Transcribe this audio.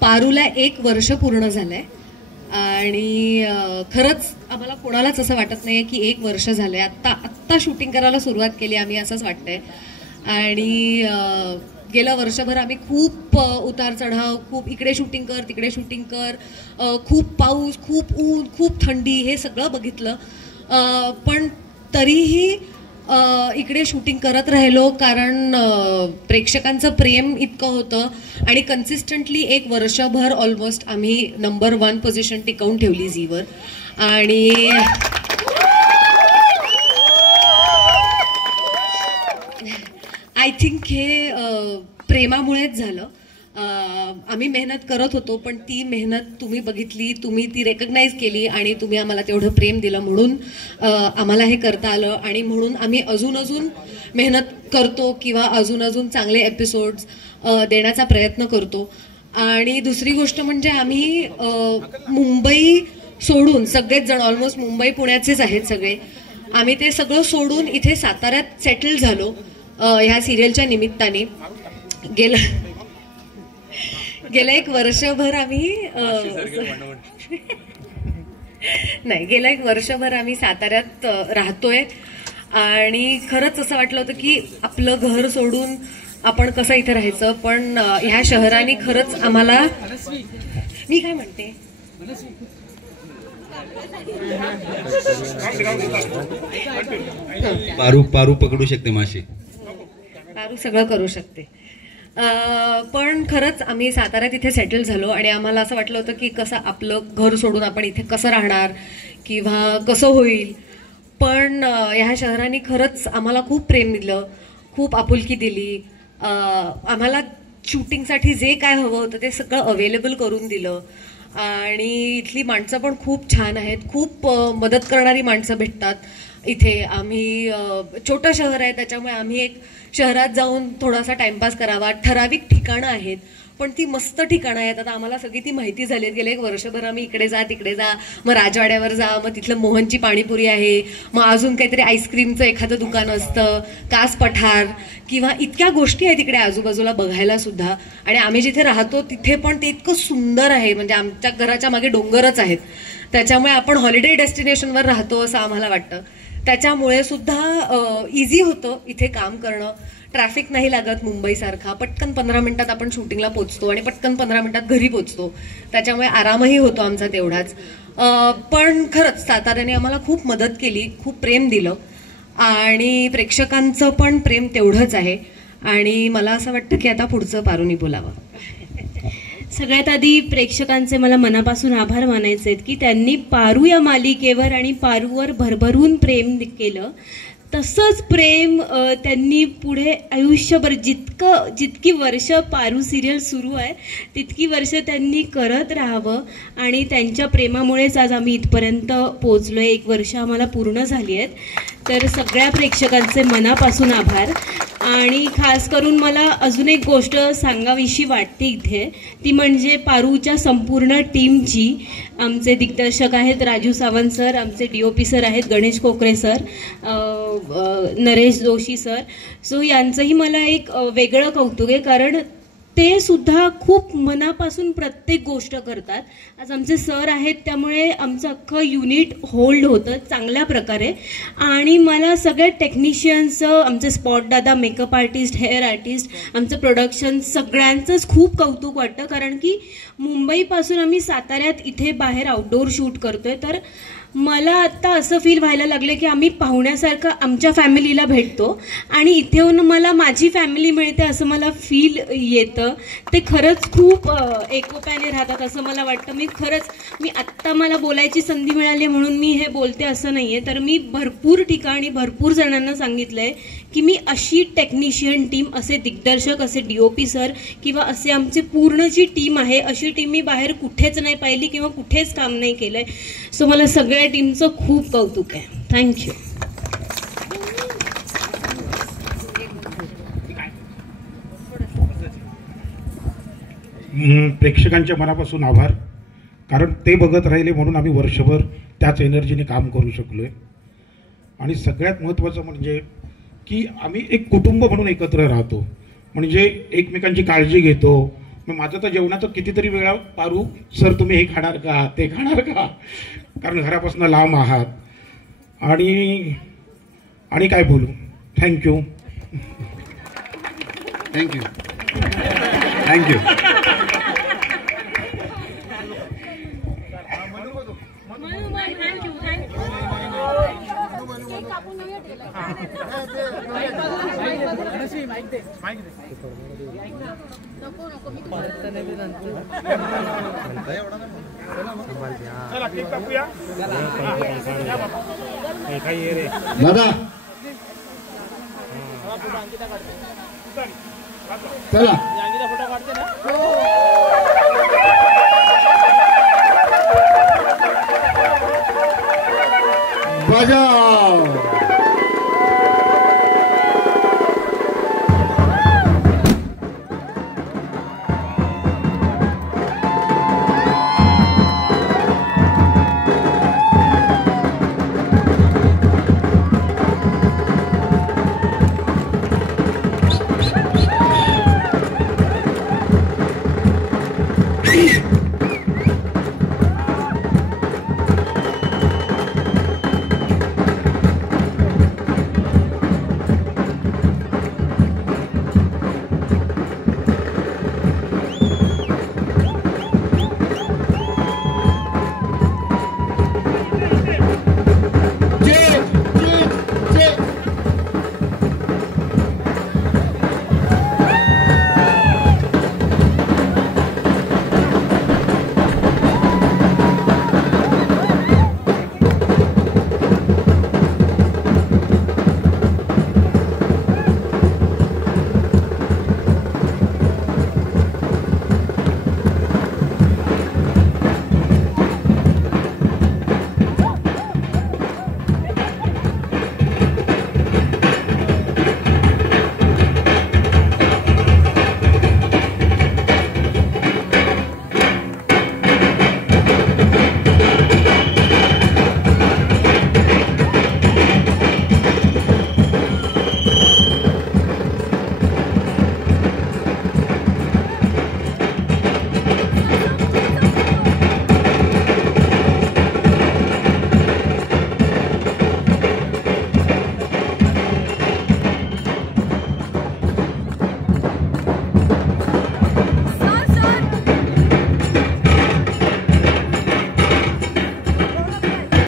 पारूला 1 वर्ष पूर्ण झालंय आणि खरंच आम्हाला कोणालाच असं वाटत नाहीये की 1 वर्ष झालंय. आत्ता शूटिंग करायला सुरुवात केली आम्ही असंच वाटतंय. आणि गेलं वर्षभर आम्ही खूप उतार चढाव, खूप इकडे शूटिंग कर तिकडे शूटिंग कर, खूप पाऊस, खूप ऊन, खूप थंडी, हे सगळं बघितलं. पण तरीही इकडे शूटिंग करत राहिलो कारण प्रेक्षकांचं प्रेम इतकं होतं आणि कन्सिस्टंटली 1 वर्षभर ऑलमोस्ट आम्ही नंबर 1 पोझिशन टिकवून ठेवली झीवर. आणि आय थिंक हे प्रेमामुळेच झालं. आम्ही मेहनत करत होतो पण ती मेहनत तुम्ही बघितली, तुम्ही ती रेकग्नाइज केली आणि तुम्ही आम्हाला तेवढं प्रेम दिलं म्हणून आम्हाला हे करता आलं. आणि म्हणून आम्ही अजून मेहनत करतो किंवा अजून चांगले एपिसोड्स देण्याचा प्रयत्न करतो. आणि दुसरी गोष्ट म्हणजे आम्ही मुंबई सोडून, सगळेच जण ऑलमोस्ट मुंबई पुण्याचेच आहेत सगळे, आम्ही ते सगळं सोडून इथे साताऱ्यात सेटल झालो ह्या सिरियलच्या निमित्ताने. गेलं 1 वर्षभर आम्ही गेलं 1 वर्षभर आम्ही साताऱ्यात राहतोय आणि खरंच असं वाटलं होतं की आपलं घर सोडून आपण कसं इथे राहायचं. पण ह्या शहराने खरंच आम्हाला, मी काय म्हणते, पारू पकडू शकते माशी, पारू सगळं करू शकते. पण खरंच आम्ही साताऱ्यात इथे सेटल झालो आणि आम्हाला असं वाटलं होतं की कसं आपलं घर सोडून आपण इथे कसं राहणार किंवा कसं होईल. पण ह्या शहराने खरंच आम्हाला खूप प्रेम दिलं, खूप आपुलकी दिली. आम्हाला शूटिंगसाठी जे काय हवं होतं ते सगळं अवेलेबल करून दिलं. आणि इथली माणसं पण खूप छान आहेत, खूप मदत करणारी माणसं भेटतात इथे. आम्ही छोटं शहर आहे त्याच्यामुळे आम्ही एक शहरात जाऊन थोडासा टाइमपास करावा, ठराविक ठिकाणं आहेत पण ती मस्त ठिकाणं आहेत. आता आम्हाला सगळी ती माहिती झाली आहेत. गेले 1 वर्षभर आम्ही इकडे जा तिकडे जा, मग राजवाड्यावर जा, मग तिथलं मोहनची पाणीपुरी आहे, मग अजून काहीतरी आईस्क्रीमचं एखादं दुकान असतं, कास पठार, किंवा इतक्या गोष्टी आहेत तिकडे आजूबाजूला बघायला सुद्धा. आणि आम्ही जिथे राहतो तिथे पण ते इतकं सुंदर आहे, म्हणजे आमच्या घराच्या मागे डोंगरच आहेत, त्याच्यामुळे आपण हॉलिडे डेस्टिनेशनवर राहतो असं आम्हाला वाटतं. त्याच्यामुळे सुद्धा इझी होतं इथे काम करणं. ट्रॅफिक नाही लागत मुंबईसारखा, पटकन 15 मिनिटात आपण शूटिंगला पोहोचतो आणि पटकन 15 मिनिटात घरी पोहोचतो, त्याच्यामुळे आरामही होतो आमचा तेवढाच. पण खरंच साताऱ्याने आम्हाला खूप मदत केली, खूप प्रेम दिलं आणि प्रेक्षकांचं पण प्रेम तेवढंच आहे. आणि मला असं वाटतं की आता पुढचं पारूनी बोलावं. सगळ्यात आधी प्रेक्षकांचे मला मनापासून आभार मानायचे आहेत की त्यांनी पारू या मालिकेवर आणि पारूवर भरभरून प्रेम केलं. तसंच प्रेम त्यांनी पुढे आयुष्यभर जितकी वर्ष पारू सिरियल सुरू आहे तितकी वर्ष त्यांनी करत राहावं. आणि त्यांच्या प्रेमामुळेच आज आम्ही इथपर्यंत पोहोचलो आहे. 1 वर्ष आम्हाला पूर्ण झाली आहेत. तर सगळ्या प्रेक्षकांचे मनापासून आभार. आणि खास करून मला अजून एक गोष्ट सांगावीशी वाटते इथे, ती म्हणजे पारूच्या संपूर्ण टीमची. आमचे दिग्दर्शक आहेत राजू सावंत सर, आमचे DOP सर आहेत गणेश कोकरे sir, Naresh Joshi sir. So यांचंही मला एक वेगळं कौतुक आहे कारण ते सुद्धा खूप मनापासून प्रत्येक गोष्ट करतात. आज आमचे सर आहेत त्यामुळे आमचं अख्खं युनिट होल्ड होतं चांगल्या प्रकारे. आणि मला सगळे टेक्निशियन्सचं, आमचे स्पॉट दादा, मेकअप आर्टिस्ट, हेअर आर्टिस्ट, आमचं प्रोडक्शन, सगळ्यांचंच खूप कौतुक वाटतं कारण की मुंबईपासून आम्ही साताऱ्यात इथे बाहेर आउटडोअर शूट करतोय. तर मला आत्ता असं फील व्हायला लागलं की आम्ही पाहुण्यासारखं आमच्या फॅमिलीला भेटतो आणि इथे येऊन मला माझी फॅमिली मिळते असं मला फील येतं. ते खरंच खूप एकोप्याने राहतात असं मला वाटतं. मी आत्ता मला बोलायची संधी मिळाली म्हणून मी हे बोलते असं नाही आहे. तर मी भरपूर ठिकाणी भरपूर जणांना सांगितलं आहे की मी अशी टेक्निशियन टीम, असे दिग्दर्शक, असे DOP सर किंवा असे आमची पूर्ण जी टीम आहे अशी टीम मी बाहेर कुठेच नाही पाहिली किंवा कुठेच काम नाही केलं आहे. सो मला सगळ्या टीमचं खूप कौतुक आहे. थँक्यू. प्रेक्षकांच्या मनापासून आभार, कारण ते बघत राहिले म्हणून आम्ही वर्षभर त्याच एनर्जीने काम करू शकलो आहे. आणि सगळ्यात महत्त्वाचं म्हणजे की आम्ही एक कुटुंब म्हणून एकत्र राहतो, म्हणजे एकमेकांची काळजी घेतो, मग माझं तर जेवणाचं कितीतरी वेळा पारू सर तुम्ही हे खाणार का ते खाणार का, कारण घरापासून लांब आहात. आणि काय बोलू. थँक्यू. थँक्यू. थँक्यू. दादा चला बजाव.